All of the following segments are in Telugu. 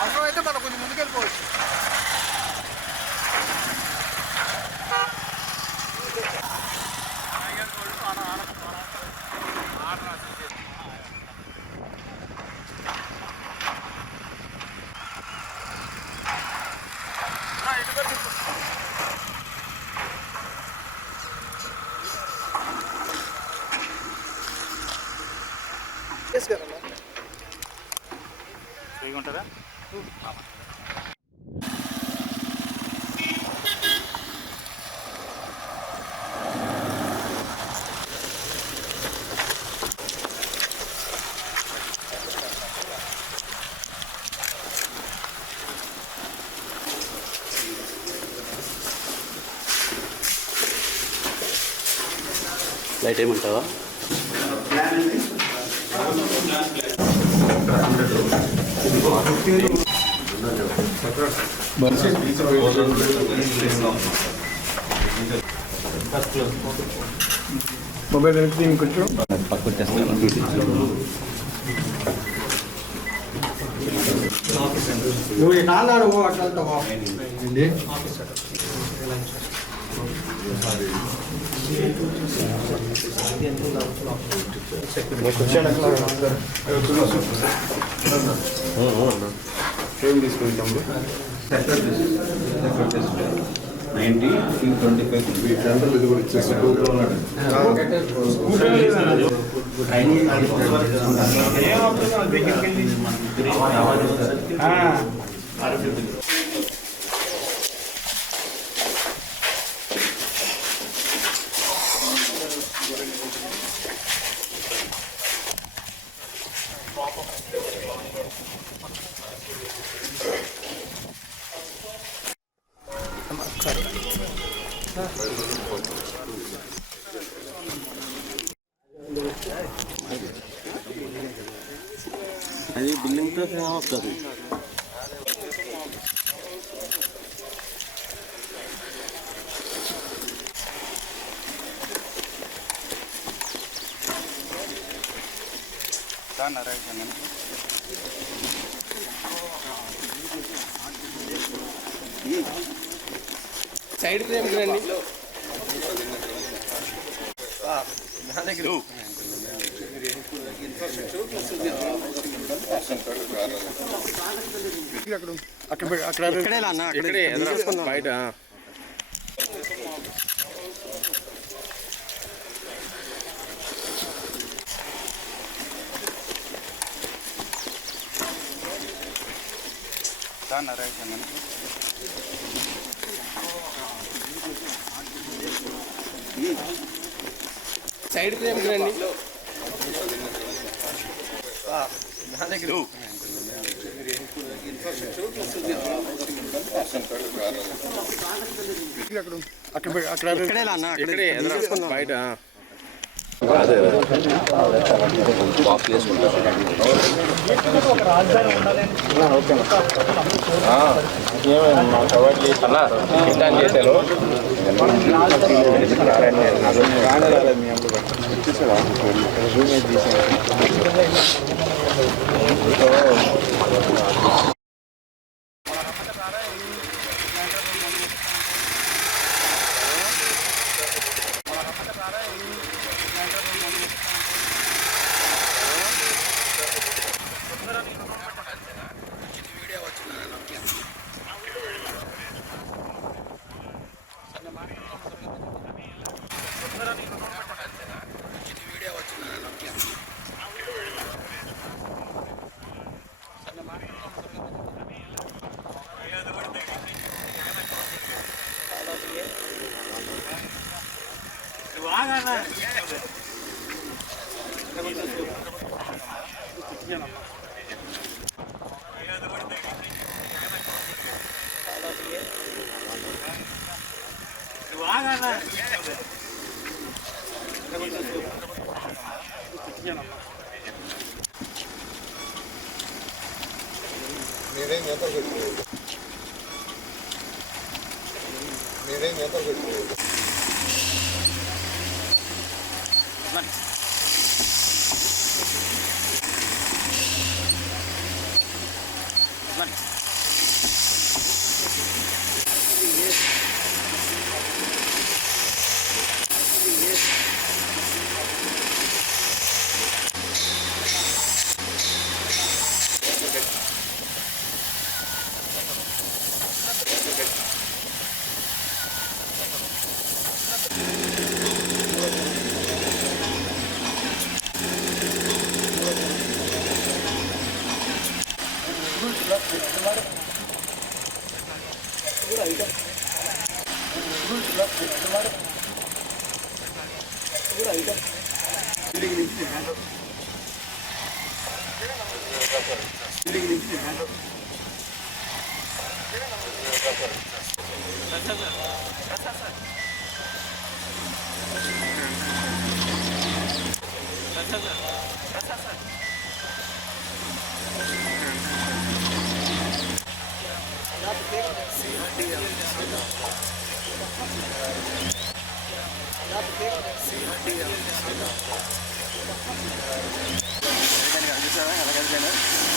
అవసరమైతే మనం కొంచెం ముందుకెళ్ళిపోవచ్చు. ఉంటుందా? లైట్ ఏమంటావా? మొబైల్ వెనక్కి కొంచెం నువ్వు నాన్నాడు అట్లా సేమ్ తీసుకుంటాము 90 25 సెంట్రల్ ఇది కూడా ఇచ్చేస్తాడు. అది బిల్డింగ్తో వస్తుంది. సైడ్ ఫ్రేమ్ రండి. బయట సైడ్ ఫ్రేమ్ రండి. బయట చేశారు.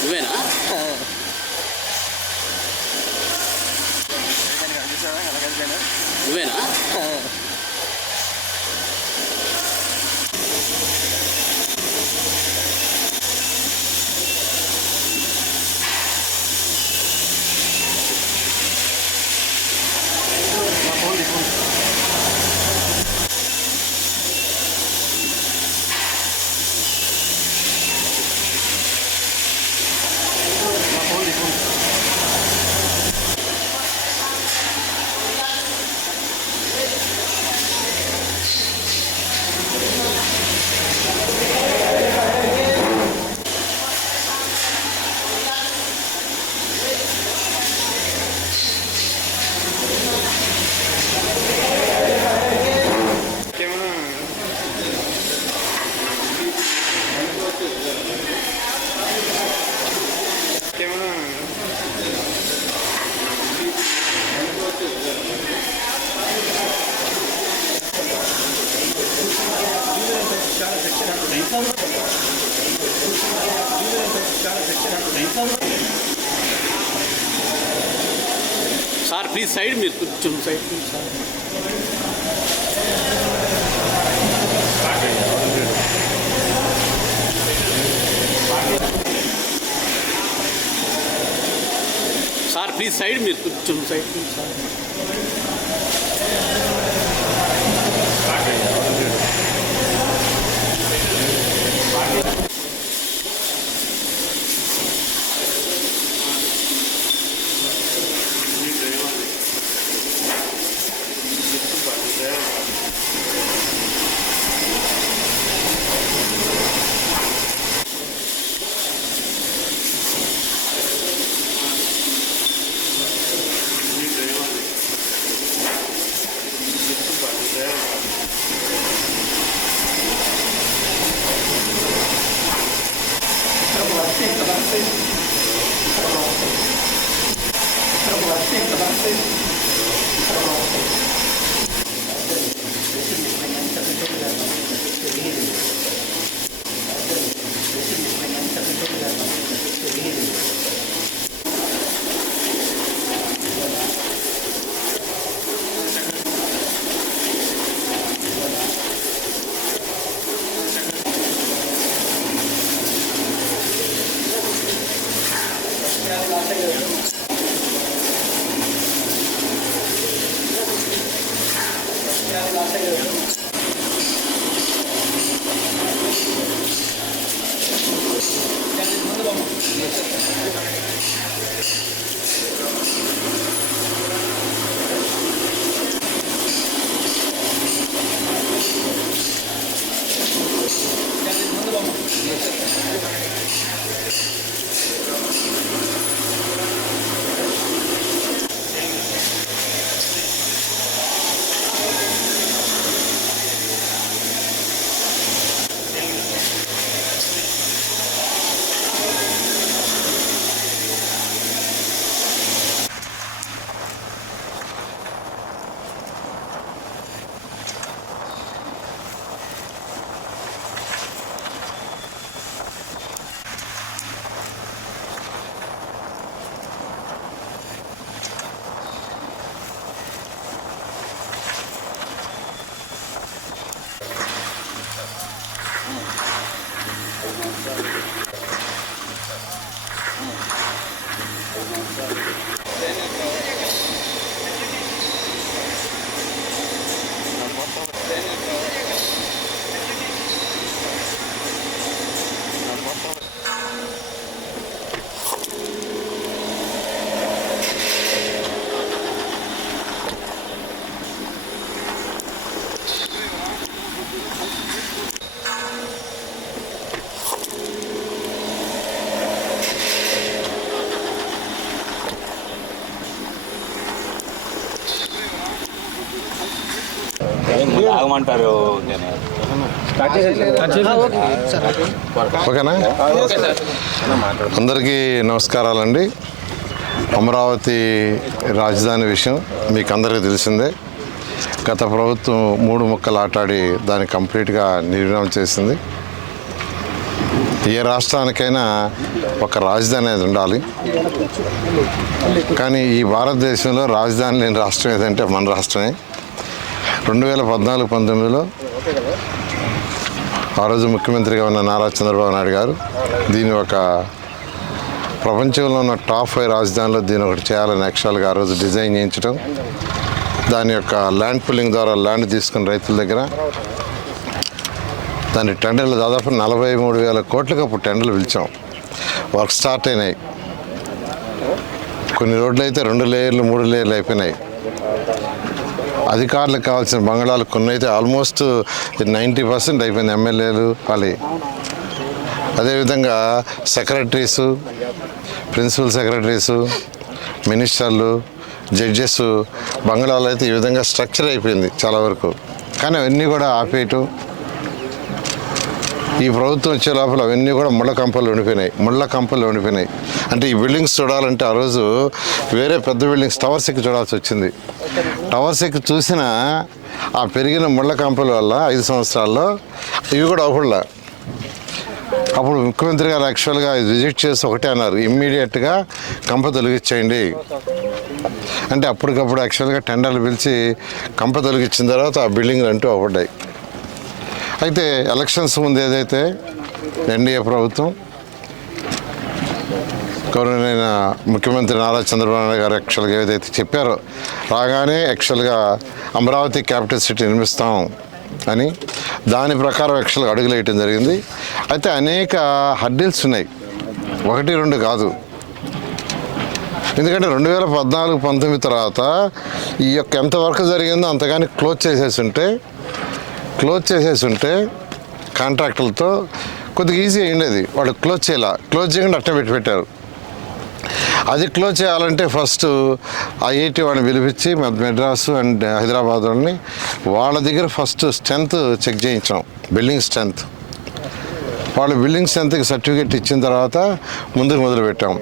నువ్వేనా? నువ్వేనా? సార్ ప్లీజ్ సైడ్, మీరు కొంచెం side sir. Sir please side, మీరు కొంచెం సైడ్ సార్. ఆగమంటారు ఓకేనా? అందరికీ నమస్కారాలండి. అమరావతి రాజధాని విషయం మీకు అందరికీ తెలిసిందే. గత ప్రభుత్వం 3 ముక్కలు ఆటాడి దాన్ని కంప్లీట్గా నిర్ణయం చేసింది. ఏ రాష్ట్రానికైనా ఒక రాజధాని అనేది ఉండాలి. కానీ ఈ భారతదేశంలో రాజధాని లేని రాష్ట్రం ఏదంటే మన రాష్ట్రమే. 2014-19లో ఆ రోజు ముఖ్యమంత్రిగా ఉన్న నారా చంద్రబాబు నాయుడు గారు దీన్ని ఒక ప్రపంచంలో ఉన్న టాప్ 5 రాజధానిలో దీన్ని ఒకటి చేయాలని యాక్చువల్గా ఆ రోజు డిజైన్ చేయించడం, దాని యొక్క ల్యాండ్ పుల్లింగ్ ద్వారా ల్యాండ్ తీసుకున్న రైతుల దగ్గర దాని టెండర్లు దాదాపు 43,000 కోట్లకు అప్పుడు టెండర్లు పిలిచాం. వర్క్ స్టార్ట్ అయినాయి. కొన్ని రోడ్లు అయితే 2 లేయర్లు 3 లేయర్లు అయిపోయినాయి. అధికారులకు కావాల్సిన బంగాళాలు కొన్ని అయితే ఆల్మోస్ట్ 90% అయిపోయింది. ఎమ్మెల్యేలు వాళ్ళు, అదేవిధంగా సెక్రటరీసు, ప్రిన్సిపల్ సెక్రటరీసు, మినిస్టర్లు, జడ్జెస్ బంగాళాలు అయితే ఈ విధంగా స్ట్రక్చర్ అయిపోయింది చాలా వరకు. కానీ అవన్నీ కూడా ఆపేయటం, ఈ ప్రభుత్వం వచ్చే లోపల అవన్నీ కూడా ముళ్ళ కంపలు ఉండిపోయినాయి. అంటే ఈ బిల్డింగ్స్ చూడాలంటే ఆ రోజు వేరే పెద్ద బిల్డింగ్స్ టవర్స్ ఎక్కి చూడాల్సి వచ్చింది. టవర్స్ ఎక్కి చూసిన ఆ పెరిగిన ముళ్ళ కంపల వల్ల 5 సంవత్సరాల్లో ఇవి కూడా అవ్వట్లా. అప్పుడు ముఖ్యమంత్రి గారు యాక్చువల్గా విజిట్ చేసి ఒకటే అన్నారు, ఇమ్మీడియట్గా కంప తొలగించేయండి అంటే అప్పటికప్పుడు యాక్చువల్గా టెండర్లు పిలిచి కంప తొలగించిన తర్వాత ఆ బిల్డింగ్లు అంటూ అవ్వడ్డాయి. అయితే ఎలక్షన్స్ ముందు ఏదైతే ఎన్డీఏ ప్రభుత్వం గౌరవనీయ ముఖ్యమంత్రి నారా చంద్రబాబు నాయుడు గారు యాక్చువల్గా ఏదైతే చెప్పారో రాగానే యాక్చువల్గా అమరావతి క్యాపిటల్ సిటీ నిర్మిస్తాం అని దాని ప్రకారం యాక్చువల్గా అడుగులు వేయటం జరిగింది. అయితే అనేక హర్డిల్స్ ఉన్నాయి, 1-2 కాదు. ఎందుకంటే 2014-19 తర్వాత ఈ యొక్క ఎంత వర్క్ జరిగిందో అంతగాని క్లోజ్ చేసేసి ఉంటే కాంట్రాక్టర్లతో కొద్దిగా ఈజీ అయ్యిండేది. వాళ్ళు క్లోజ్ చేయకుండా అట్ట పెట్టారు. అది క్లోజ్ చేయాలంటే ఫస్ట్ ఐఐటి వాళ్ళని పిలిపించి మెడ్రాసు అండ్ హైదరాబాద్ వాళ్ళని వాళ్ళ దగ్గర ఫస్ట్ స్ట్రెంత్ చెక్ చేయించాం, బిల్డింగ్ స్ట్రెంత్. వాళ్ళు బిల్డింగ్ స్ట్రెంత్కి సర్టిఫికేట్ ఇచ్చిన తర్వాత ముందుకు మొదలుపెట్టాం.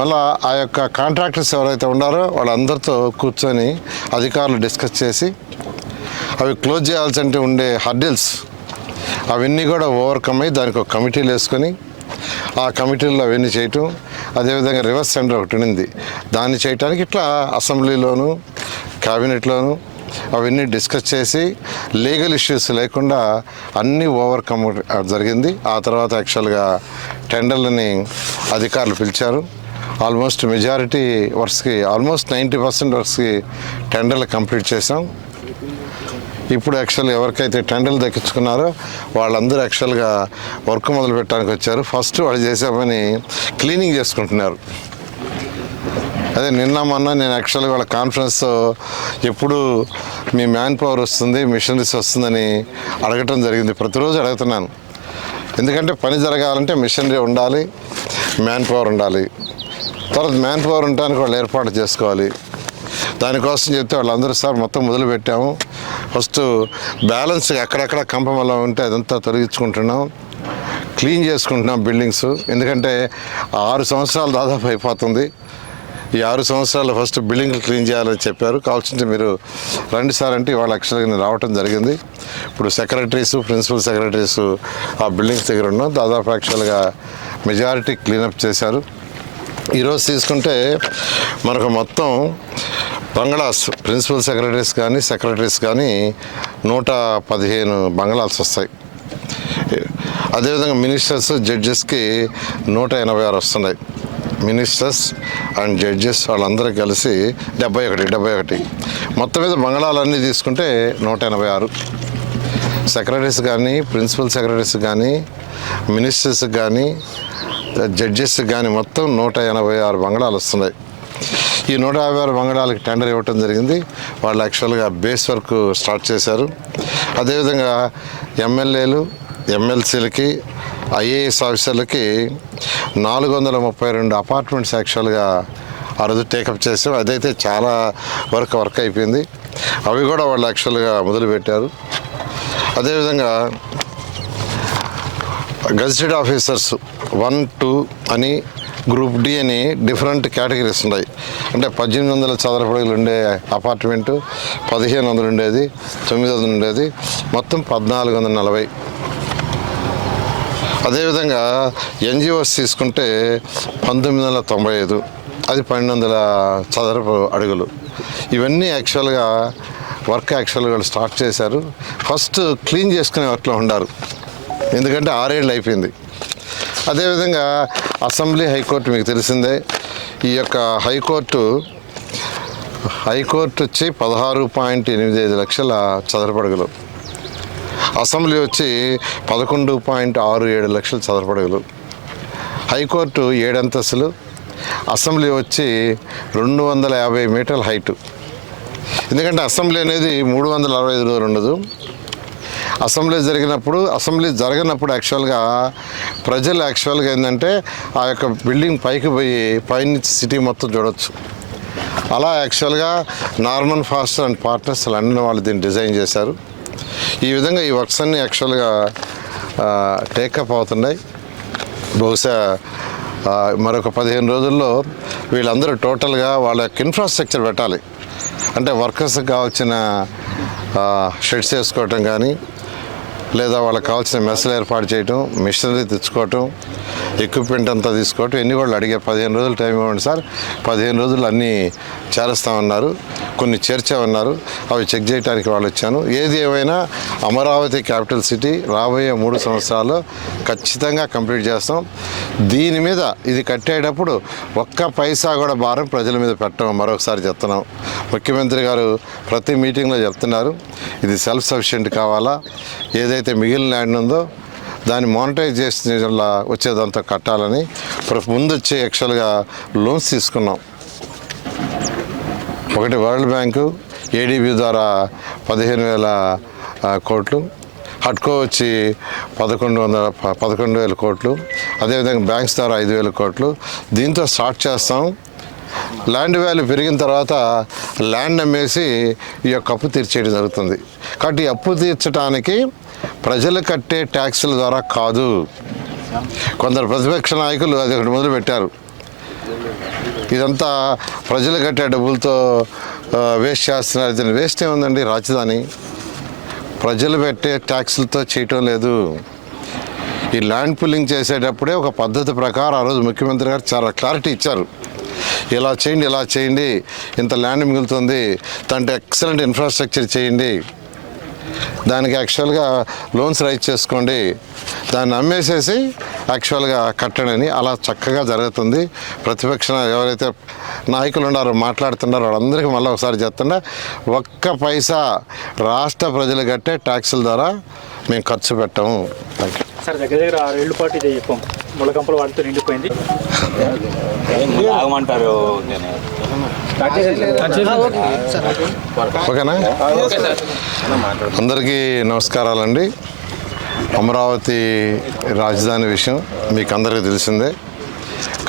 మళ్ళీ ఆ యొక్క కాంట్రాక్టర్స్ ఎవరైతే ఉన్నారో వాళ్ళందరితో కూర్చొని అధికారులు డిస్కస్ చేసి అవి క్లోజ్ చేయాల్సి అంటే ఉండే హర్డిల్స్ అవన్నీ కూడా ఓవర్కమ్ అయ్యి దానికి ఒక కమిటీలు వేసుకొని ఆ కమిటీల్లో అవన్నీ చేయటం. అదేవిధంగా రివర్స్ టెండర్ ఒకటి ఉంది, దాన్ని చేయటానికి ఇట్లా అసెంబ్లీలోను క్యాబినెట్లోను అవన్నీ డిస్కస్ చేసి లీగల్ ఇష్యూస్ లేకుండా అన్నీ ఓవర్కమ్ జరిగింది. ఆ తర్వాత యాక్చువల్గా టెండర్లని అధికారులు పిలిచారు. ఆల్మోస్ట్ మెజారిటీ వర్క్స్కి ఆల్మోస్ట్ 90% వర్క్స్కి టెండర్లు కంప్లీట్ చేసాం. ఇప్పుడు యాక్చువల్గా ఎవరికైతే టెండర్లు దక్కించుకున్నారో వాళ్ళందరూ యాక్చువల్గా వర్క్ మొదలు పెట్టడానికి వచ్చారు. ఫస్ట్ వాళ్ళు చేసే పని క్లీనింగ్ చేసుకుంటున్నారు. అదే మొన్న నేను యాక్చువల్గా వాళ్ళ కాన్ఫరెన్స్ ఎప్పుడు మీ మ్యాన్ పవర్ వస్తుంది, మిషనరీస్ వస్తుందని అడగటం జరిగింది. ప్రతిరోజు అడుగుతున్నాను. ఎందుకంటే పని జరగాలంటే మిషనరీ ఉండాలి, మ్యాన్ పవర్ ఉండాలి. తర్వాత మ్యాన్ పవర్ ఉండడానికి వాళ్ళు ఏర్పాటు చేసుకోవాలి. దానికోసం చెప్తే వాళ్ళందరూ సార్ మొత్తం మొదలు పెట్టాము, ఫస్ట్ బ్యాలెన్స్ ఎక్కడెక్కడ కంపమల ఉంటే అదంతా తొలగించుకుంటున్నాం, క్లీన్ చేసుకుంటున్నాం బిల్డింగ్స్. ఎందుకంటే 6 సంవత్సరాలు దాదాపు అయిపోతుంది. ఈ 6 సంవత్సరాలు ఫస్ట్ బిల్డింగ్లు క్లీన్ చేయాలని చెప్పారు. కావాల్సింటే మీరు రండి సార్ అంటే ఇవాళ యాక్చువల్గా నేను రావటం జరిగింది. ఇప్పుడు సెక్రటరీసు, ప్రిన్సిపల్ సెక్రటరీసు ఆ బిల్డింగ్స్ దగ్గర ఉన్నాం. దాదాపు యాక్చువల్గా మెజారిటీ క్లీనప్ చేశారు. ఈరోజు తీసుకుంటే మనకు మొత్తం బంగ్లాస్ ప్రిన్సిపల్ సెక్రటరీస్ కానీ 115 బంగ్లాస్ వస్తాయి. అదేవిధంగా మినిస్టర్స్, జడ్జెస్కి 186 వస్తున్నాయి. మినిస్టర్స్ అండ్ జడ్జెస్ వాళ్ళందరూ కలిసి 71. మొత్తం మీద బంగ్లాలన్నీ తీసుకుంటే 186. సెక్రటరీస్ కానీ, ప్రిన్సిపల్ సెక్రటరీస్ కానీ, మినిస్టర్స్ కానీ, జడ్జెస్ కానీ మొత్తం 186 బంగ్లాలు వస్తున్నాయి. ఈ 156 బంగ్లాలకి టెండర్ ఇవ్వటం జరిగింది. వాళ్ళు యాక్చువల్గా బేస్ వర్క్ స్టార్ట్ చేశారు. అదేవిధంగా ఎమ్మెల్యేలు, ఎమ్మెల్సీలకి, ఐఏఎస్ ఆఫీసర్లకి 432 అపార్ట్మెంట్స్ యాక్చువల్గా ఆ రోజు టేకప్ చేసాం. అదైతే చాలా వర్క్ అయిపోయింది. అవి కూడా వాళ్ళు యాక్చువల్గా మొదలుపెట్టారు. అదేవిధంగా గజిటెడ్ ఆఫీసర్స్ 1, 2 అని గ్రూప్ డి అని డిఫరెంట్ కేటగిరీస్ ఉన్నాయి. అంటే 1800 చదరపు అడుగులు ఉండే అపార్ట్మెంటు 1500 ఉండేది, 900 ఉండేది, మొత్తం 1440. అదేవిధంగా ఎన్జిఓస్ తీసుకుంటే 1995, అది 1200 చదరపు అడుగులు. ఇవన్నీ యాక్చువల్గా వాళ్ళు స్టార్ట్ చేశారు. ఫస్ట్ క్లీన్ చేసుకునే వర్క్లో ఉన్నారు, ఎందుకంటే 6 ఏళ్ళు అయిపోయింది. అదేవిధంగా అసెంబ్లీ హైకోర్టు మీకు తెలిసిందే. ఈ యొక్క హైకోర్టు వచ్చి 16.85 లక్షల చదరపు అడుగులు, అసెంబ్లీ వచ్చి 11.67 లక్షల చదరపు అడుగులు. హైకోర్టు 7 అంతస్తులు, అసెంబ్లీ వచ్చి 250 మీటర్ల హైటు. ఎందుకంటే అసెంబ్లీ అనేది 365 రోజులు ఉండదు. అసెంబ్లీ జరగనప్పుడు యాక్చువల్గా ప్రజలు ఏంటంటే ఆ యొక్క బిల్డింగ్ పైకి పోయి పైనుంచి సిటీ మొత్తం చూడవచ్చు. అలా యాక్చువల్గా Norman faster and partners London వాళ్ళు దీన్ని డిజైన్ చేశారు. ఈ విధంగా ఈ వర్క్స్ అన్నీ యాక్చువల్గా టేకప్ అవుతున్నాయి. బహుశా మరొక 15 రోజుల్లో వీళ్ళందరూ టోటల్గా వాళ్ళ యొక్క ఇన్ఫ్రాస్ట్రక్చర్ పెట్టాలి. అంటే వర్కర్స్కి కావాల్సిన షెడ్స్ వేసుకోవటం కానీ, లేదా వాళ్ళకి కావాల్సిన మెస్సులు ఏర్పాటు చేయటం, మిషనరీ తెచ్చుకోవటం, ఎక్విప్మెంట్ అంతా తీసుకోవటం, ఎన్ని కూడా అడిగారు. 15 రోజులు టైం ఇవ్వండి సార్, 15 రోజులు అన్నీ చేరుస్తామన్నారు, కొన్ని చేర్చామన్నారు. అవి చెక్ చేయడానికి వాళ్ళు వచ్చాను. ఏది ఏమైనా అమరావతి క్యాపిటల్ సిటీ రాబోయే 3 సంవత్సరాల్లో ఖచ్చితంగా కంప్లీట్ చేస్తాం. దీని మీద ఇది కట్టేటప్పుడు ఒక్క పైసా కూడా భారం ప్రజల మీద పెట్టడం మరొకసారి చెప్తున్నాం. ముఖ్యమంత్రి గారు ప్రతి మీటింగ్లో చెప్తున్నారు, ఇది సెల్ఫ్ సఫిషియెంట్ కావాలా, ఏదైతే మిగిలిన ల్యాండ్ ఉందో దాన్ని మానిటైజేషన్ వల్ల వచ్చేదంతా కట్టాలని ముందు వచ్చి యాక్చువల్గా లోన్స్ తీసుకున్నాం. ఒకటి వరల్డ్ బ్యాంకు ఏడీబీ ద్వారా 15,000 కోట్లు, హట్కో వచ్చి 11,000 కోట్లు, అదేవిధంగా బ్యాంక్స్ ద్వారా 5,000 కోట్లు. దీంతో స్టార్ట్ చేస్తాం. ల్యాండ్ వాల్యూ పెరిగిన తర్వాత ల్యాండ్ అమ్మేసి ఈ యొక్క అప్పు తీర్చేయడం జరుగుతుంది. కాబట్టి ఈ అప్పు తీర్చడానికి ప్రజలు కట్టే ట్యాక్సుల ద్వారా కాదు. కొందరు ప్రతిపక్ష నాయకులు అది ఒకటి మొదలుపెట్టారు, ఇదంతా ప్రజలు కట్టే డబ్బులతో వేస్ట్ చేస్తున్నారు. ఇది వేస్ట్ ఏముందండి, రాజధాని ప్రజలు పెట్టే ట్యాక్సులతో చేయటం లేదు. ఈ ల్యాండ్ పుల్లింగ్ చేసేటప్పుడే ఒక పద్ధతి ప్రకారం ఆ రోజు ముఖ్యమంత్రి గారు చాలా క్లారిటీ ఇచ్చారు. ఇలా చేయండి, ఇంత ల్యాండ్ మిగులుతుంది, దాంట్లో ఎక్సలెంట్ ఇన్ఫ్రాస్ట్రక్చర్ చేయండి, దానికి యాక్చువల్గా లోన్స్ రైజ్ చేసుకోండి, దాన్ని అమ్మేసేసి యాక్చువల్గా కట్టడని అలా చక్కగా జరుగుతుంది. ప్రతిపక్ష ఎవరైతే నాయకులు ఉన్నారో మాట్లాడుతున్నారో వాళ్ళందరికీ మళ్ళీ ఒకసారి చెప్తున్నా, ఒక్క పైసా రాష్ట్ర ప్రజలు కట్టే ట్యాక్సుల ద్వారా మేము ఖర్చు పెట్టాము. సార్ దగ్గర 6 ఏళ్ళ పాటు ఇది ముళ్ళకంపల వాటితో నిండిపోయింది. ఆగమంటారు. ఓకేనా? అందరికీ నమస్కారాలండి. అమరావతి రాజధాని విషయం మీకు అందరికీ తెలిసిందే.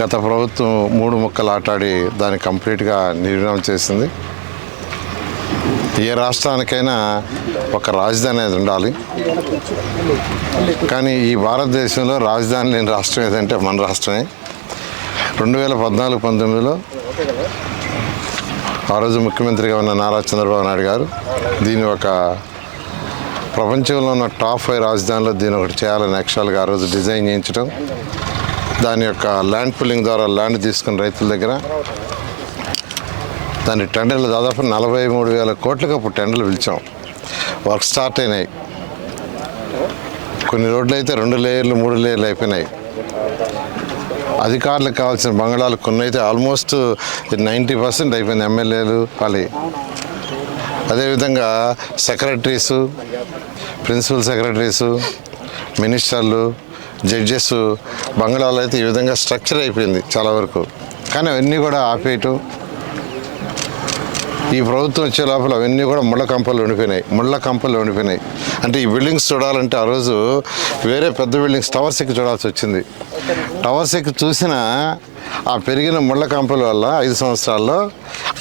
గత ప్రభుత్వం 3 ముక్కలు ఆటాడి దాన్ని కంప్లీట్గా నిర్ణయం చేసింది. ఏ రాష్ట్రానికైనా ఒక రాజధాని అనేది ఉండాలి. కానీ ఈ భారతదేశంలో రాజధాని లేని రాష్ట్రం ఏదంటే మన రాష్ట్రమే. 2014-19లో ఆ రోజు ముఖ్యమంత్రిగా ఉన్న నారా చంద్రబాబు నాయుడు గారు దీన్ని ఒక ప్రపంచంలో ఉన్న టాప్ 5 రాజధానిలో దీన్ని ఒకటి చేయాలని యాక్చువల్గా ఆ రోజు డిజైన్ చేయించడం, దాని యొక్క ల్యాండ్ పుల్లింగ్ ద్వారా ల్యాండ్ తీసుకున్న రైతుల దగ్గర దాని టెండర్లు దాదాపు 43,000 కోట్లకు అప్పుడు టెండర్లు పిలిచాం. వర్క్ స్టార్ట్ అయినాయి. కొన్ని రోడ్లు అయితే 2 లేయర్లు 3 లేయర్లు అయిపోయినాయి. అధికారులకు కావాల్సిన బంగాళాలు కొన్ని అయితే ఆల్మోస్ట్ 90% అయిపోయింది. ఎమ్మెల్యేలు వాళ్ళు, అదేవిధంగా సెక్రటరీసు, ప్రిన్సిపల్ సెక్రటరీసు, మినిస్టర్లు, జడ్జెస్ బంగాళాలు అయితే ఈ విధంగా స్ట్రక్చర్ అయిపోయింది చాలా వరకు. కానీ అవన్నీ కూడా ఆపేయటం, ఈ ప్రభుత్వం వచ్చే లోపల అవన్నీ కూడా ముళ్ళ కంపలు ఉండిపోయినాయి. అంటే ఈ బిల్డింగ్స్ చూడాలంటే ఆ రోజు వేరే పెద్ద బిల్డింగ్స్ టవర్స్ ఎక్కి చూడాల్సి వచ్చింది. టవర్స్ ఎక్కి చూసినా ఆ పెరిగిన ముళ్ళ కంపల వల్ల 5 సంవత్సరాల్లో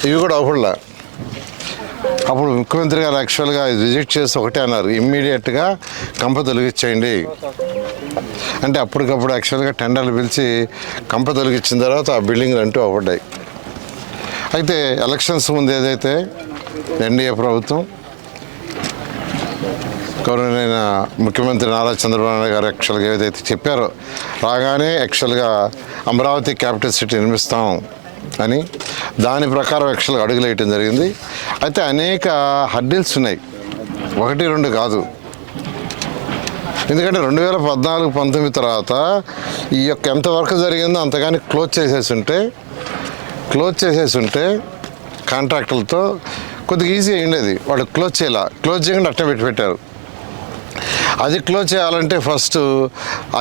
ఇవి కూడా అవ్వకుండా అప్పుడు ముఖ్యమంత్రి గారు యాక్చువల్గా విజిట్ చేసి ఒకటే అన్నారు, ఇమ్మీడియట్గా కంప తొలగించేయండి అంటే అప్పటికప్పుడు యాక్చువల్గా టెండర్లు పిలిచి కంప తొలగించిన తర్వాత ఆ బిల్డింగ్లు అంటూ అవ్వడ్డాయి. అయితే ఎలక్షన్స్ ముందు ఏదైతే ఎన్డీఏ ప్రభుత్వం గౌరవనీయ ముఖ్యమంత్రి నారా చంద్రబాబు నాయుడు గారు యాక్చువల్గా ఏదైతే చెప్పారో రాగానే యాక్చువల్గా అమరావతి క్యాపిటల్ సిటీ నిర్మిస్తాం అని దాని ప్రకారం యాక్చువల్గా అడుగులు వేయటం జరిగింది. అయితే అనేక హర్డిల్స్ ఉన్నాయి, 1-2 కాదు. ఎందుకంటే 2014-19 తర్వాత ఈ యొక్క ఎంతవరకు జరిగిందో అంతగాని క్లోజ్ చేసేసి ఉంటే కాంట్రాక్టులతో కొద్దిగా ఈజీ అయ్యిండేది. వాళ్ళు క్లోజ్ చేయకుండా అట్టే పెట్టారు. అది క్లోజ్ చేయాలంటే ఫస్ట్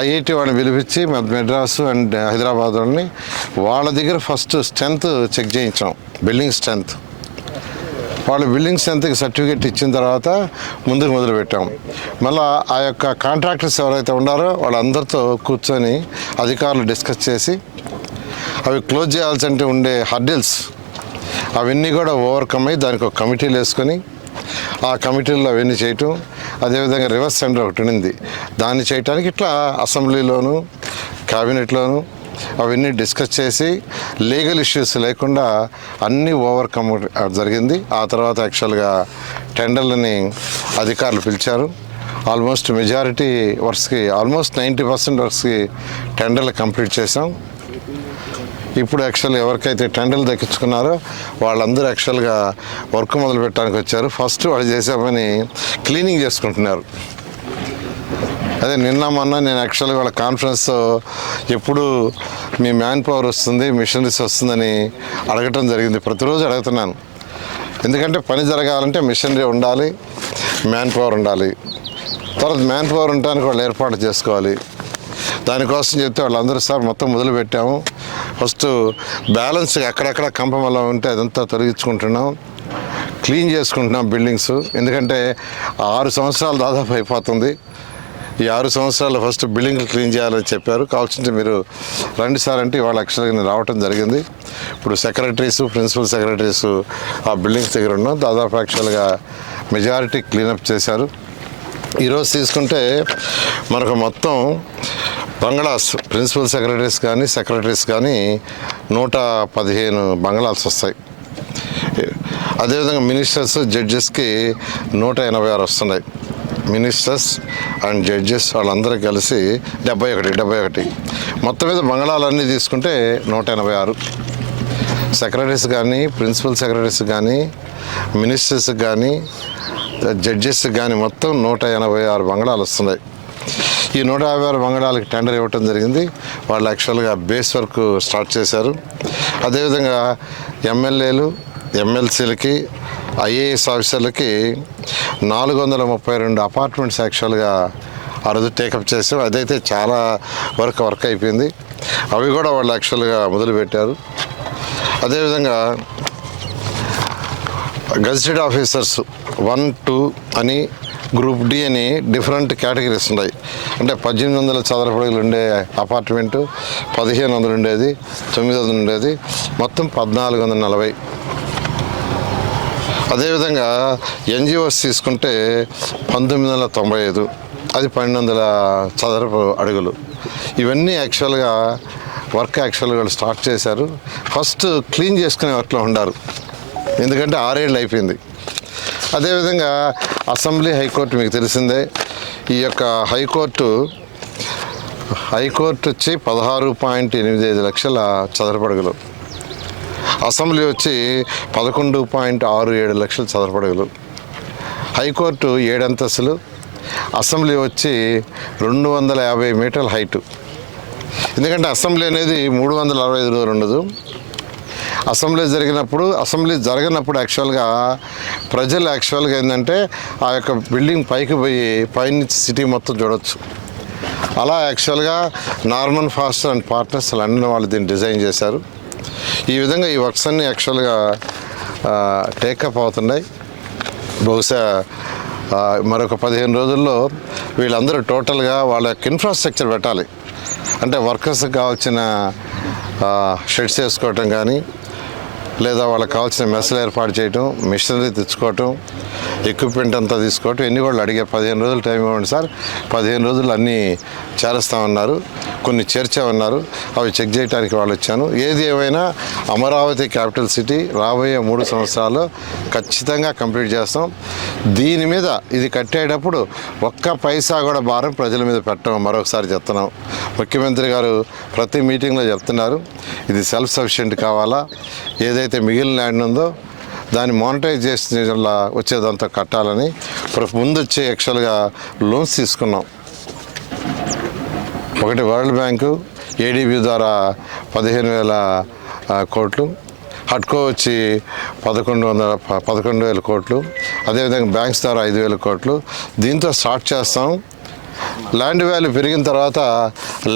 ఐఐటి వాడిని పిలిపించి మెడ్రాసు అండ్ హైదరాబాద్ వాళ్ళని వాళ్ళ దగ్గర ఫస్ట్ స్ట్రెంత్ చెక్ చేయించాం, బిల్డింగ్ స్ట్రెంత్. వాళ్ళు బిల్డింగ్ స్ట్రెంత్కి సర్టిఫికేట్ ఇచ్చిన తర్వాత ముందుకు మొదలుపెట్టాం. మళ్ళీ ఆ యొక్క కాంట్రాక్టర్స్ ఎవరైతే ఉన్నారో వాళ్ళందరితో కూర్చొని అధికారులు డిస్కస్ చేసి అవి క్లోజ్ చేయాల్సి అంటే ఉండే హర్డిల్స్ అవన్నీ కూడా ఓవర్కమ్ అయ్యి దానికి ఒక కమిటీలు వేసుకొని ఆ కమిటీల్లో అవన్నీ చేయటం. అదేవిధంగా రివర్స్ సెంటర్ ఒకటి ఉంది, దాన్ని చేయటానికి ఇట్లా అసెంబ్లీలోను క్యాబినెట్లోను అవన్నీ డిస్కస్ చేసి లీగల్ ఇష్యూస్ లేకుండా అన్నీ ఓవర్కమ్ జరిగింది. ఆ తర్వాత యాక్చువల్గా టెండర్లని అధికారులు పిలిచారు. ఆల్మోస్ట్ మెజారిటీ వర్క్స్కి ఆల్మోస్ట్ 90% వర్క్స్కి టెండర్లు కంప్లీట్ చేసాం. ఇప్పుడు యాక్చువల్గా ఎవరికైతే టెండర్లు దక్కించుకున్నారో వాళ్ళందరూ యాక్చువల్గా వర్క్ మొదలు పెట్టడానికి వచ్చారు. ఫస్ట్ వాళ్ళు చేసామని క్లీనింగ్ చేసుకుంటున్నారు. అదే మొన్న నేను యాక్చువల్గా వాళ్ళ కాన్ఫరెన్స్తో ఎప్పుడు మీ మ్యాన్ పవర్ వస్తుంది, మిషనరీస్ వస్తుందని అడగటం జరిగింది. ప్రతిరోజు అడుగుతున్నాను. ఎందుకంటే పని జరగాలంటే మిషనరీ ఉండాలి, మ్యాన్ పవర్ ఉండాలి. తర్వాత మ్యాన్ పవర్ ఉండడానికి వాళ్ళు ఏర్పాటు చేసుకోవాలి. దానికోసం చెప్తే వాళ్ళందరూ సార్ మొత్తం మొదలు పెట్టాము, ఫస్ట్ బ్యాలెన్స్ అక్కడక్కడ కంపమలా ఉంటే అదంతా తొలగించుకుంటున్నాం, క్లీన్ చేసుకుంటున్నాం బిల్డింగ్స్. ఎందుకంటే 6 సంవత్సరాలు దాదాపు అయిపోతుంది. ఈ 6 సంవత్సరాలు ఫస్ట్ బిల్డింగ్లు క్లీన్ చేయాలని చెప్పారు. కావాల్సింటే మీరు రండి సార్ అంటే ఇవాళ యాక్చువల్గా నేను రావటం జరిగింది. ఇప్పుడు సెక్రటరీస్, ప్రిన్సిపల్ సెక్రటరీస్ ఆ బిల్డింగ్స్ దగ్గర ఉన్నాం. దాదాపు యాక్చువల్గా మెజారిటీ క్లీనప్ చేశారు. ఈరోజు తీసుకుంటే మనకు మొత్తం బంగ్లాస్ ప్రిన్సిపల్ సెక్రటరీస్ కానీ 115 బంగ్లాస్ వస్తాయి. అదేవిధంగా మినిస్టర్స్, జడ్జెస్కి 186 వస్తున్నాయి. మినిస్టర్స్ అండ్ జడ్జెస్ వాళ్ళందరూ కలిసి 71. మొత్తం మీద బంగ్లాలన్నీ తీసుకుంటే 186. సెక్రటరీస్ కానీ, ప్రిన్సిపల్ సెక్రటరీస్ కానీ, మినిస్టర్స్ కానీ, జడ్జెస్ కానీ మొత్తం 186 బంగ్లాలు వస్తున్నాయి. ఈ 156 బంగ్లాలకి టెండర్ ఇవ్వటం జరిగింది. వాళ్ళు యాక్చువల్గా బేస్ వర్క్ స్టార్ట్ చేశారు. అదేవిధంగా ఎమ్మెల్యేలు, ఎమ్మెల్సీలకి, ఐఏఎస్ ఆఫీసర్లకి 432 అపార్ట్మెంట్స్ యాక్చువల్గా ఆ రోజు టేకప్ చేసాం. అదైతే చాలా వర్క్ అయిపోయింది. అవి కూడా వాళ్ళు యాక్చువల్గా మొదలుపెట్టారు. అదేవిధంగా గజిటెడ్ ఆఫీసర్స్ 1, 2 అని, గ్రూప్ డి అని డిఫరెంట్ కేటగిరీస్ ఉన్నాయి. అంటే 1800 చదరపు అడుగులు ఉండే అపార్ట్మెంటు 1500 ఉండేది, 900 ఉండేది, మొత్తం 1440. అదేవిధంగా ఎన్జిఓస్ తీసుకుంటే 1995, అది 1200 చదరపు అడుగులు. ఇవన్నీ యాక్చువల్గా వర్క్ స్టార్ట్ చేశారు. ఫస్ట్ క్లీన్ చేసుకునే వర్క్లో ఉన్నారు, ఎందుకంటే 6 ఏళ్ళు అయిపోయింది. అదేవిధంగా అసెంబ్లీ, హైకోర్టు మీకు తెలిసిందే. ఈ యొక్క హైకోర్టు వచ్చి 16.85 లక్షల చదరపు అడుగులు, అసెంబ్లీ వచ్చి 11.67 లక్షల చదరపు అడుగులు. హైకోర్టు 7 అంతస్తులు, అసెంబ్లీ వచ్చి 250 మీటర్ల హైటు. ఎందుకంటే అసెంబ్లీ అనేది 365 రోజులు ఉండదు. అసెంబ్లీ జరగనప్పుడు యాక్చువల్గా ప్రజలు యాక్చువల్గా ఏంటంటే ఆ యొక్క బిల్డింగ్ పైకి పోయి పైనుంచి సిటీ మొత్తం చూడవచ్చు. అలా యాక్చువల్గా Norman faster and partners London వాళ్ళు దీన్ని డిజైన్ చేశారు. ఈ విధంగా ఈ వర్క్స్ అన్నీ యాక్చువల్గా టేకప్ అవుతున్నాయి. బహుశా మరొక 15 రోజుల్లో వీళ్ళందరూ టోటల్గా వాళ్ళ యొక్క ఇన్ఫ్రాస్ట్రక్చర్ పెట్టాలి. అంటే వర్కర్స్కి కావాల్సిన షెడ్స్ వేసుకోవటం కానీ, లేదా వాళ్ళకి కావాల్సిన మెస్సులు ఏర్పాటు చేయటం, మిషనరీ తెచ్చుకోవటం, ఎక్విప్మెంట్ అంతా తీసుకోవటం, ఎన్ని కూడా అడిగారు. 15 రోజులు టైం ఇవ్వండి సార్, 15 రోజులు అన్నీ చేరుస్తామన్నారు. కొన్ని చేర్చామన్నారు, అవి చెక్ చేయడానికి వాళ్ళు వచ్చాను. ఏది ఏమైనా అమరావతి క్యాపిటల్ సిటీ రాబోయే 3 సంవత్సరాల్లో ఖచ్చితంగా కంప్లీట్ చేస్తాం. దీని మీద ఇది కట్టేటప్పుడు ఒక్క పైసా కూడా భారం ప్రజల మీద పెట్టడం మరొకసారి చెప్తున్నాం. ముఖ్యమంత్రి గారు ప్రతి మీటింగ్లో చెప్తున్నారు, ఇది సెల్ఫ్ సఫిషియెంట్ కావాలా, ఏదైతే మిగిలిన ల్యాండ్ ఉందో దాన్ని మానిటైజేషన్ వల్ల వచ్చేదంతా కట్టాలని ముందు వచ్చే యాక్చువల్గా లోన్స్ తీసుకున్నాం. ఒకటి వరల్డ్ బ్యాంకు ఏడీబీ ద్వారా 15,000 కోట్లు, హడ్కో వచ్చి 11,000 కోట్లు, అదేవిధంగా బ్యాంక్స్ ద్వారా 5,000 కోట్లు. దీంతో స్టార్ట్ చేస్తాం. ల్యాండ్ వాల్యూ పెరిగిన తర్వాత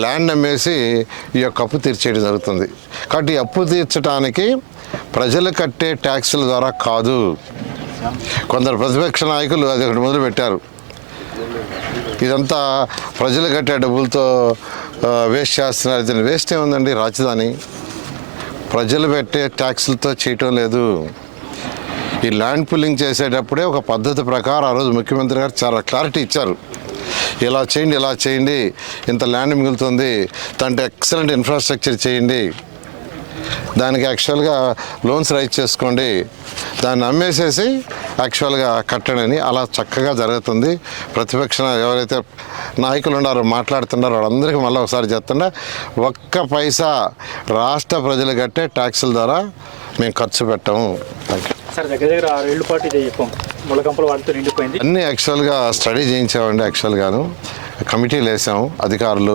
ల్యాండ్ అమ్మేసి ఈ యొక్క అప్పు తీర్చేయడం జరుగుతుంది. కాబట్టి ఈ అప్పు తీర్చడానికి ప్రజలు కట్టే ట్యాక్సుల ద్వారా కాదు. కొందరు ప్రతిపక్ష నాయకులు అది ఒకటి మొదలుపెట్టారు, ఇదంతా ప్రజలు కట్టే డబ్బులతో వేస్ట్ చేస్తున్నారు. దీన్ని వేస్ట్ ఏముందండి, రాజధాని ప్రజలు పెట్టే ట్యాక్సులతో చేయటం లేదు. ఈ ల్యాండ్ పుల్లింగ్ చేసేటప్పుడే ఒక పద్ధతి ప్రకారం ఆ రోజు ముఖ్యమంత్రి గారు చాలా క్లారిటీ ఇచ్చారు. ఇలా చేయండి, ఇలా చేయండి, ఇంత ల్యాండ్ మిగులుతుంది, దాంట్లో ఎక్సలెంట్ ఇన్ఫ్రాస్ట్రక్చర్ చేయండి, దానికి యాక్చువల్గా లోన్స్ రైజ్ చేసుకోండి, దాన్ని అమ్మేసేసి యాక్చువల్గా కట్టండి అని. అలా చక్కగా జరుగుతుంది. ప్రతిపక్ష ఎవరైతే నాయకులు ఉన్నారో మాట్లాడుతున్నారో వాళ్ళందరికీ మళ్ళీ ఒకసారి చెప్తున్నా, ఒక్క పైసా రాష్ట్ర ప్రజలు కట్టే ట్యాక్సుల ద్వారా మేము ఖర్చు పెట్టాము. Thank you sir. దగ్గర 6 ఏళ్ళ పాటు ఇది చెప్పాం, ముళ్ళకంపల వాటితో నిండిపోయింది. అన్నీ యాక్చువల్గా స్టడీ చేయించామండి. యాక్చువల్గాను కమిటీలు వేసాము, అధికారులు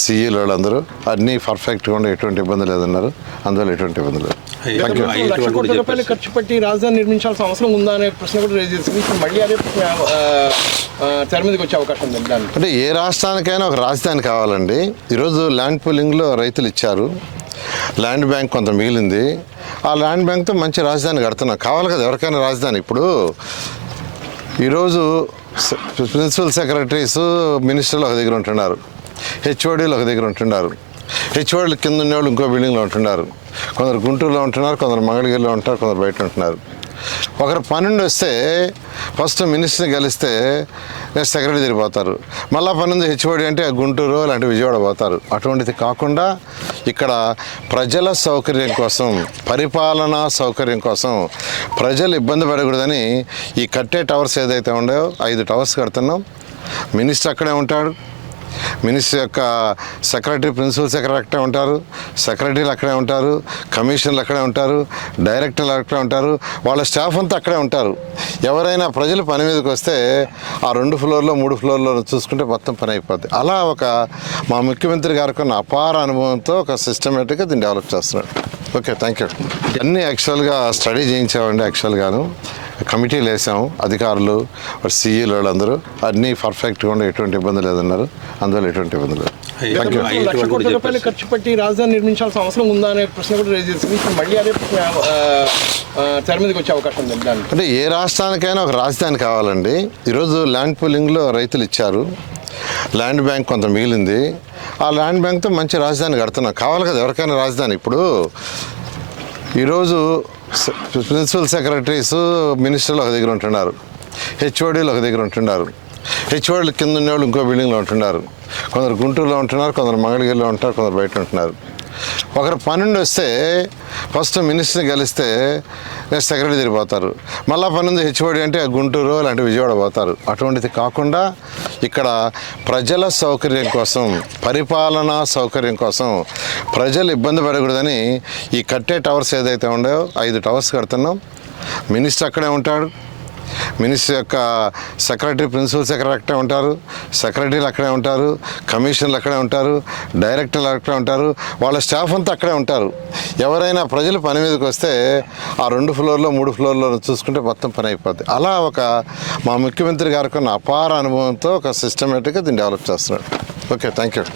సీఈలు వాళ్ళందరూ అన్నీ పర్ఫెక్ట్గా ఉండి ఎటువంటి ఇబ్బంది లేదన్నారు. అందువల్ల ఎటువంటి ఇబ్బంది లేదు. Thank you. 1,00,000 కోట్ల రూపాయలు ఖర్చు పెట్టి రాజధాని నిర్మించాల్సిన అవసరం ఉందా అనే ప్రశ్న కూడా రేజ్ చేసింది. ఇప్పుడు మళ్ళీ అదే తెర మీదకి వచ్చే అవకాశం ఉంది దాన్ని. అంటే ఏ రాష్ట్రానికైనా ఒక రాజధాని కావాలండి. ఈరోజు ల్యాండ్ పూలింగ్లో రైతులు ఇచ్చారు, ల్యాండ్ బ్యాంక్ కొంత మిగిలింది. ఆ ల్యాండ్ బ్యాంక్తో మంచి రాజధాని కడుతున్నాం. కావాలి కదా ఎవరికైనా రాజధాని. ఇప్పుడు ఈరోజు ప్రిన్సిపల్ సెక్రటరీస్ మినిస్టర్లు ఒక దగ్గర ఉంటున్నారు, హెచ్ఓడీలు ఒక దగ్గర ఉంటున్నారు. హెచ్ఓడీలు కింద ఉండేవాళ్ళు ఇంకో బిల్డింగ్లో ఉంటున్నారు. కొందరు గుంటూరులో ఉంటున్నారు, కొందరు మంగళగిరిలో ఉంటారు, కొందరు బయట ఉంటున్నారు. ఒకరు పనుండి వస్తే ఫస్ట్ మినిస్టర్ని కలిస్తే నెక్స్ట్ సెక్రటరీ తిరిగిపోతారు. మళ్ళీ పనుంది హెచ్ఓడి అంటే గుంటూరు లాంటి విజయవాడ పోతారు. అటువంటిది కాకుండా ఇక్కడ ప్రజల సౌకర్యం కోసం, పరిపాలనా సౌకర్యం కోసం ప్రజలు ఇబ్బంది పడకూడదని ఈ కట్టే టవర్స్ ఏదైతే ఉన్నాయో 5 టవర్స్ కడుతున్నాం. మినిస్టర్ అక్కడే ఉంటాడు, మినిస్టర్ యొక్క సెక్రటరీ, ప్రిన్సిపల్ సెక్రటరీ అక్కడే ఉంటారు, సెక్రటరీలు అక్కడే ఉంటారు, కమిషనర్లు అక్కడే ఉంటారు, డైరెక్టర్లు అక్కడే ఉంటారు, వాళ్ళ స్టాఫ్ అంతా అక్కడే ఉంటారు. ఎవరైనా ప్రజలు పని మీదకి వస్తే ఆ 2 ఫ్లోర్లో 3 ఫ్లోర్లో చూసుకుంటే మొత్తం పని అయిపోద్ది. అలా మా ముఖ్యమంత్రి గారికి ఉన్న అపార అనుభవంతో ఒక సిస్టమేటిక్గా దీన్ని డెవలప్ చేస్తున్నాడు. Okay, thank you. అన్నీ యాక్చువల్గా స్టడీ చేయించామండి. యాక్చువల్గాను కమిటీలు వేసాము, అధికారులు సీఈలు వాళ్ళందరూ అన్నీ పర్ఫెక్ట్గా ఉండి ఎటువంటి ఇబ్బంది లేదన్నారు. అందువల్ల ఎటువంటి ఇబ్బంది లేదు. Thank you. 1,00,000 కోట్ల రూపాయలు ఖర్చు పెట్టి రాజధాని నిర్మించాల్సిన అవసరం ఉందా అనే ప్రశ్న కూడా రేజ్ చేసింది. ఇప్పుడు మళ్ళీ అదే తెర మీదకి వచ్చే అవకాశం ఉంది దాన్ని. అంటే ఏ రాష్ట్రానికైనా ఒక రాజధాని కావాలండి. ఈరోజు ల్యాండ్ పూలింగ్లో రైతులు ఇచ్చారు, ల్యాండ్ బ్యాంక్ కొంత మిగిలింది. ఆ ల్యాండ్ బ్యాంక్తో మంచి రాజధాని కడుతున్నాం. కావాలి కదా ఎవరికైనా రాజధాని. ఇప్పుడు ఈరోజు ప్రిన్సిపల్ సెక్రటరీస్ మినిస్టర్లు ఒక దగ్గర ఉంటున్నారు, హెచ్ఓడీలు ఒక దగ్గర ఉంటున్నారు. హెచ్ఓడీలు కింద ఉండేవాళ్ళు ఇంకో బిల్డింగ్లో ఉంటున్నారు. కొందరు గుంటూరులో ఉంటున్నారు, కొందరు మంగళగిరిలో ఉంటారు, కొందరు బయట ఉంటున్నారు. ఒకరు పనుండి వస్తే ఫస్ట్ మినిస్టర్ని కలిస్తే నెక్స్ట్ సెక్రటరీ తిరిగిపోతారు. మళ్ళీ పనుంది హెచ్ఓడి అంటే గుంటూరు లాంటి విజయవాడ పోతారు. అటువంటిది కాకుండా ఇక్కడ ప్రజల సౌకర్యం కోసం, పరిపాలనా సౌకర్యం కోసం ప్రజలు ఇబ్బంది పడకూడదని ఈ కట్టే టవర్స్ ఏదైతే ఉన్నాయో 5 టవర్స్ కడుతున్నాం. మినిస్టర్ అక్కడే ఉంటాడు, మినిస్టర్ యొక్క సెక్రటరీ, ప్రిన్సిపల్ సెక్రటరీ అక్కడే ఉంటారు, సెక్రటరీలు అక్కడే ఉంటారు, కమిషనర్లు అక్కడే ఉంటారు, డైరెక్టర్లు అక్కడే ఉంటారు, వాళ్ళ స్టాఫ్ అంతా అక్కడే ఉంటారు. ఎవరైనా ప్రజలు పని మీదకి వస్తే ఆ 2 ఫ్లోర్లో 3 ఫ్లోర్లో చూసుకుంటే మొత్తం పని అయిపోద్ది. అలా మా ముఖ్యమంత్రి గారికి ఉన్న అపార అనుభవంతో ఒక సిస్టమేటిక్గా దీన్ని డెవలప్ చేస్తున్నాడు. Okay, thank you.